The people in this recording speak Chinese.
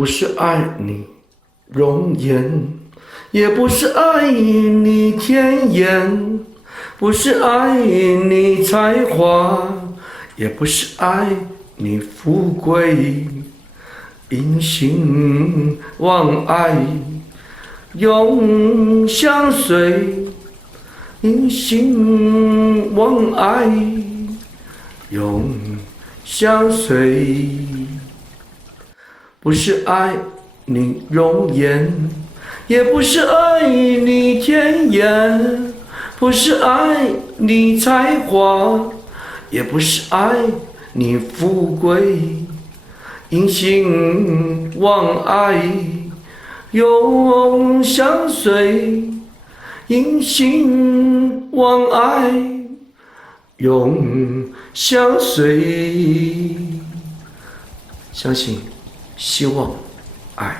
不是爱你容颜，也不是爱你甜言，不是爱你才华，也不是爱你富贵，因心望爱永相随，因心望爱永相随。不是爱你容颜，也不是爱你甜言，不是爱你才华，也不是爱你富贵，因心望爱永相随，因心望爱永相随。相信，希望，爱。